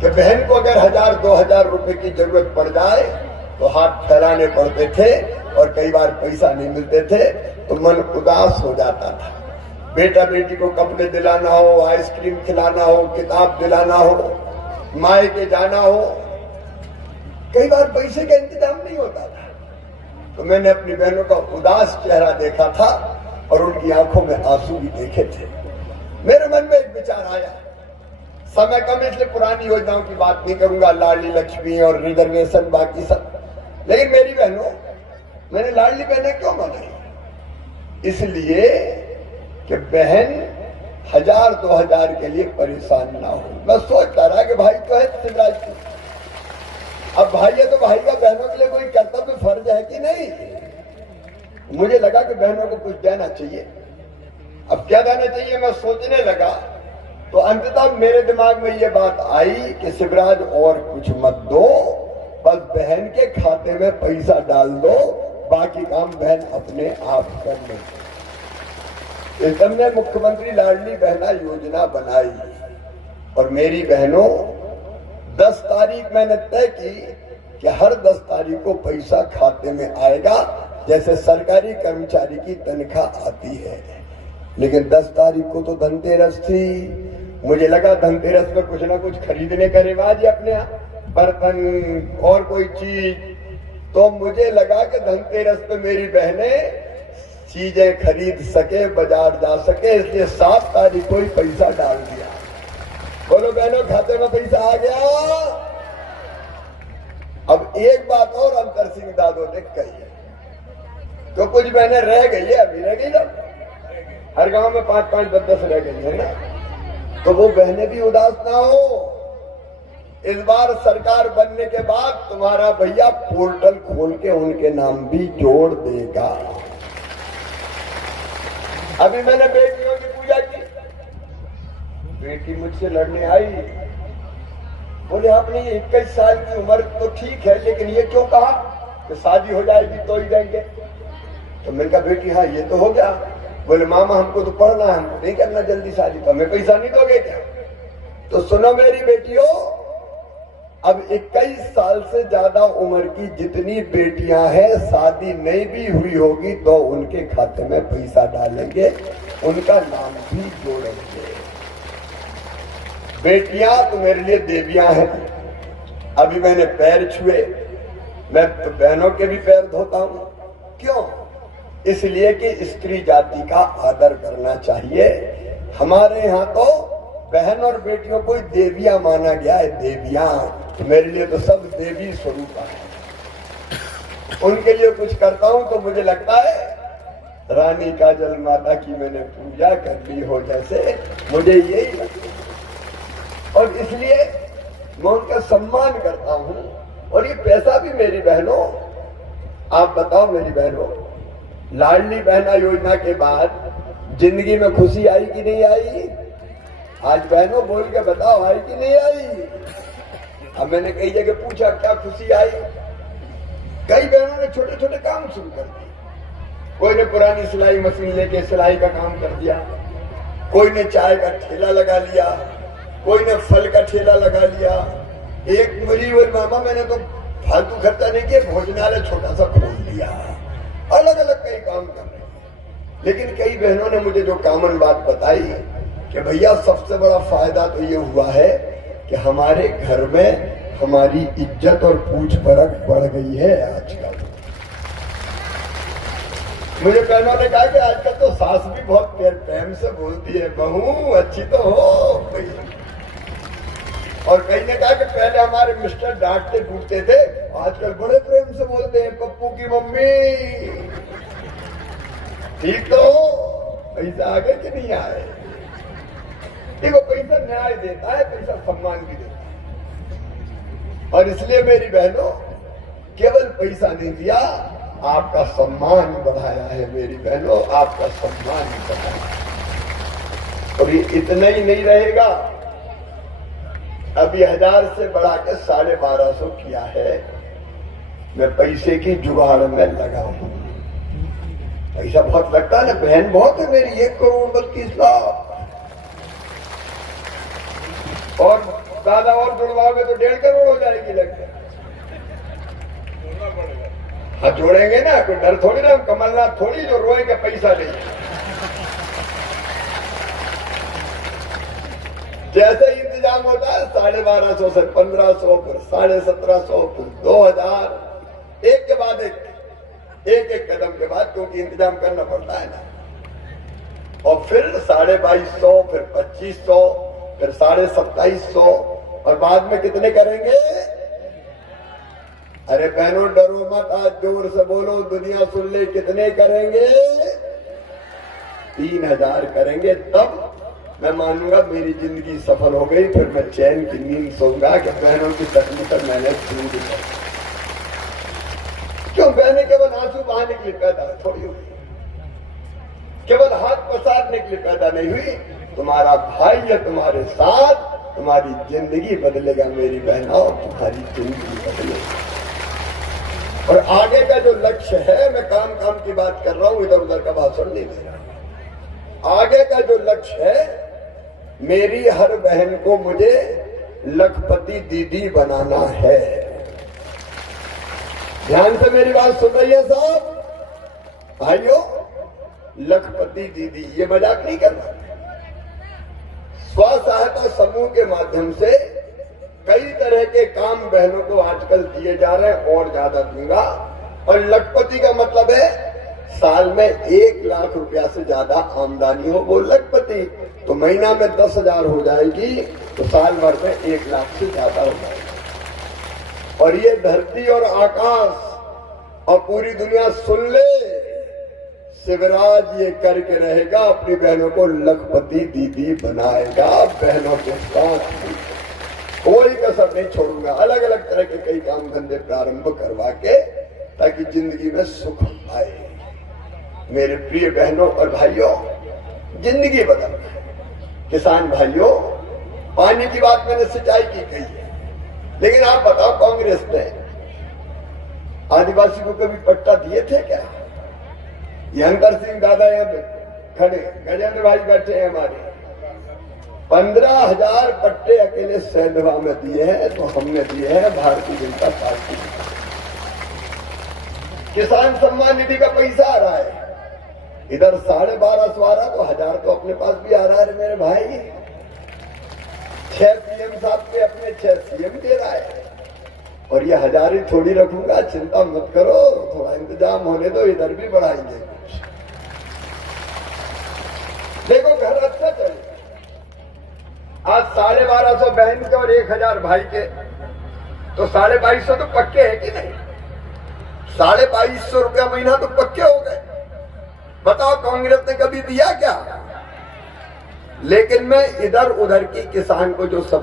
कि बहन को अगर 1000-2000 रुपए की जरूरत पड़ जाए तो हाथ फैलाने पड़ते थे और कई बार पैसा नहीं मिलते थे तो मन उदास हो जाता था। बेटा बेटी को कपड़े दिलाना हो, आइसक्रीम खिलाना हो, किताब दिलाना हो, मायके जाना हो, कई बार पैसे का इंतजाम नहीं होता था। तो मैंने अपनी बहनों का उदास चेहरा देखा था और उनकी आंखों में आंसू भी देखे थे। मेरे मन में एक विचार आया, समय कम इसलिए पुरानी योजनाओं की बात नहीं करूंगा, लाडली लक्ष्मी और रिजर्वेशन बाकी सब, लेकिन मेरी बहनों, मैंने लाडली बहनें क्यों बनाई? इसलिए कि बहन 1000-2000 के लिए परेशान ना हो। मैं सोचता रहा कि भाई तो है शिवराज की, अब भाई है तो भाई का बहनों के लिए कोई कर्तव्य फर्ज है कि नहीं? मुझे लगा कि बहनों को कुछ देना चाहिए। अब क्या देना चाहिए मैं सोचने लगा तो अंततः मेरे दिमाग में ये बात आई कि शिवराज और कुछ मत दो, बस बहन के खाते में पैसा डाल दो, बाकी काम बहन अपने आप कर ले। हमने मुख्यमंत्री लाडली बहना योजना बनाई और मेरी बहनों 10 तारीख मैंने तय की कि हर 10 तारीख को पैसा खाते में आएगा, जैसे सरकारी कर्मचारी की तनख्वाह आती है। लेकिन 10 तारीख को तो धनतेरस थी, मुझे लगा धनतेरस में कुछ ना कुछ खरीदने का रिवाज है अपने यहाँ, बर्तन और कोई चीज, तो मुझे लगा कि धनतेरस पे मेरी बहनें चीजें खरीद सके, बाजार जा सके, इसलिए 7 तारीख को ही पैसा डाल दिया। बोलो बहनों, खाते में पैसा आ गया। अब एक बात और अंतर सिंह दादो ने कही, तो कुछ बहनें रह गई है, अभी रह गई ना, हर गांव में 5-5, 10-10 रह गई है ना, तो वो बहनें भी उदास ना हो। इस बार सरकार बनने के बाद तुम्हारा भैया पोर्टल खोल के उनके नाम भी जोड़ देगा। अभी मैंने बेटियों की पूजा की, बेटी मुझसे लड़ने आई, बोले आपने 21 साल की उम्र तो ठीक है, लेकिन ये क्यों कहा कि शादी हो जाएगी तो ही देंगे? तो मैंने कहा बेटी हाँ ये तो हो गया। बोले मामा हमको तो पढ़ना है, हमको नहीं करना जल्दी शादी, तो हमें पैसा नहीं दोगे क्या? तो सुनो मेरी बेटियों, अब 21 साल से ज्यादा उम्र की जितनी बेटियां हैं, शादी नहीं भी हुई होगी तो उनके खाते में पैसा डालेंगे, उनका नाम भी जोड़ेंगे। बेटियां तो मेरे लिए देवियां हैं। अभी मैंने पैर छुए, मैं तो बहनों के भी पैर धोता हूं। क्यों? इसलिए कि स्त्री जाति का आदर करना चाहिए। हमारे यहाँ तो बहन और बेटियों को देवियां माना गया है, देवियां। मेरे लिए तो सब देवी स्वरूप है। उनके लिए कुछ करता हूं तो मुझे लगता है रानी काजल माता की मैंने पूजा कर ली हो, जैसे मुझे यही लगता है। और इसलिए मैं उनका सम्मान करता हूं। और ये पैसा भी मेरी बहनों, आप बताओ मेरी बहनों, लाडली बहना योजना के बाद जिंदगी में खुशी आई कि नहीं आई? आज बहनों बोल के बताओ, आई कि नहीं आई? अब मैंने कई जगह पूछा क्या खुशी आई, कई बहनों ने छोटे छोटे काम शुरू कर दिए। कोई ने पुरानी सिलाई मशीन लेके सिलाई का काम कर दिया, कोई ने चाय का ठेला लगा लिया, कोई ने फल का ठेला लगा लिया। एक मुझे बोली मामा मैंने तो फालतू खर्चा नहीं किया, भोजनालय छोटा सा खोल दिया। अलग अलग कई काम कर रहे हैं। लेकिन कई बहनों ने मुझे जो कॉमन बात बताई कि भैया सबसे बड़ा फायदा तो ये हुआ है कि हमारे घर में हमारी इज्जत और पूछ परख बढ़ गई है आजकल। मुझे बहनों ने कहा कि आजकल तो सास भी बहुत प्रेम से बोलती है, बहू अच्छी तो हो भैया। और कई ने कहा कि पहले हमारे मिस्टर डांटते टूटते थे, आजकल बड़े प्रेम से बोलते हैं पप्पू की मम्मी। ठीक तो पैसा आगे कि नहीं आए? देखो पैसा न्याय देता है, पैसा सम्मान भी देता है। और इसलिए मेरी बहनों, केवल पैसा नहीं दिया, आपका सम्मान बढ़ाया है मेरी बहनों, आपका सम्मान बढ़ाया। और ये इतना ही नहीं रहेगा, अभी 1000 से बढ़ा के 1250 किया है। मैं पैसे की जुगाड़ में लगा हूं। पैसा बहुत लगता है ना, बहन बहुत है मेरी, 1 करोड़ 32 लाख। और दादा और जुड़वाओगे तो 1.5 करोड़ हो जाएगी लगता है। हाँ जोड़ेंगे ना, कोई डर थोड़ी ना, कमलनाथ थोड़ी जो रोए के पैसा ले। जैसे इंतजाम होता है 1250 से 1500 फिर 1750 फिर 2000, एक के बाद एक कदम के बाद, क्योंकि इंतजाम करना पड़ता है ना। और फिर 2250 फिर 2500 फिर 2750 और बाद में कितने करेंगे? अरे बहनों डरो मत, आज जोर से बोलो, दुनिया सुन ले। कितने करेंगे? 3000 करेंगे। तब मैं मानूंगा मेरी जिंदगी सफल हो गई। फिर मैं चैन की नींद सोऊंगा कि बहनों की तकलीफ मैंने सुन दी। क्यों? बहने केवल आंसू बहाने के लिए पैदा थोड़ी हुई, केवल हाथ पसारने के लिए पैदा नहीं हुई। तुम्हारा भाई है तुम्हारे साथ, तुम्हारी जिंदगी बदलेगा मेरी बहनों, तुम्हारी जिंदगी बदलेगी। और आगे का जो लक्ष्य है, मैं काम काम की बात कर रहा हूं, इधर उधर का भाषण नहीं दे रहा। आगे का जो लक्ष्य है, मेरी हर बहन को मुझे लखपति दीदी बनाना है। ध्यान से मेरी बात सुन रही है साहब, भाइयों, लखपति दीदी, ये मजाक नहीं करना। स्व सहायता समूह के माध्यम से कई तरह के काम बहनों को आजकल दिए जा रहे हैं, और ज्यादा दूंगा। और लखपति का मतलब है साल में 1 लाख रुपया से ज्यादा आमदनी हो, वो लखपति। तो महीना में 10,000 हो जाएगी, तो साल भर में 1 लाख से ज्यादा हो जाएगी। और ये धरती और आकाश और पूरी दुनिया सुन ले, शिवराज ये करके रहेगा, अपनी बहनों को लखपति दीदी बनाएगा। बहनों के साथ कोई कसर नहीं छोड़ूंगा। अलग अलग तरह के कई काम धंधे प्रारंभ करवा के, ताकि जिंदगी में सुख आए। मेरे प्रिय बहनों और भाइयों, जिंदगी बदल है। किसान भाइयों, पानी की बात मैंने सिंचाई की कही है, लेकिन आप बताओ, कांग्रेस ने आदिवासी को कभी पट्टा दिए थे क्या? ये अंतर सिंह दादा यहाँ पे खड़े, गजेंद्र भाई बैठे हैं हमारे, 15,000 पट्टे अकेले सैंधवा में दिए हैं। तो हमने दिए हैं भारतीय जनता पार्टी। किसान सम्मान निधि का पैसा आ रहा है, इधर 1250 आ रहा, तो 1000 तो अपने पास भी आ रहा है मेरे भाई। 6 पीएम साहब के अपने 6 सीएम दे रहा है। और ये 1000 ही थोड़ी रखूंगा, चिंता मत करो, थोड़ा इंतजाम होने दो, इधर भी बढ़ाएंगे। देखो घर अच्छा चले। आज 1250 बहन के और 1000 भाई के, तो 2250 तो पक्के हैं कि नहीं? 2250 रुपया महीना तो पक्के हो गए। बताओ कांग्रेस ने कभी दिया क्या? लेकिन मैं इधर उधर की किसान को जो सब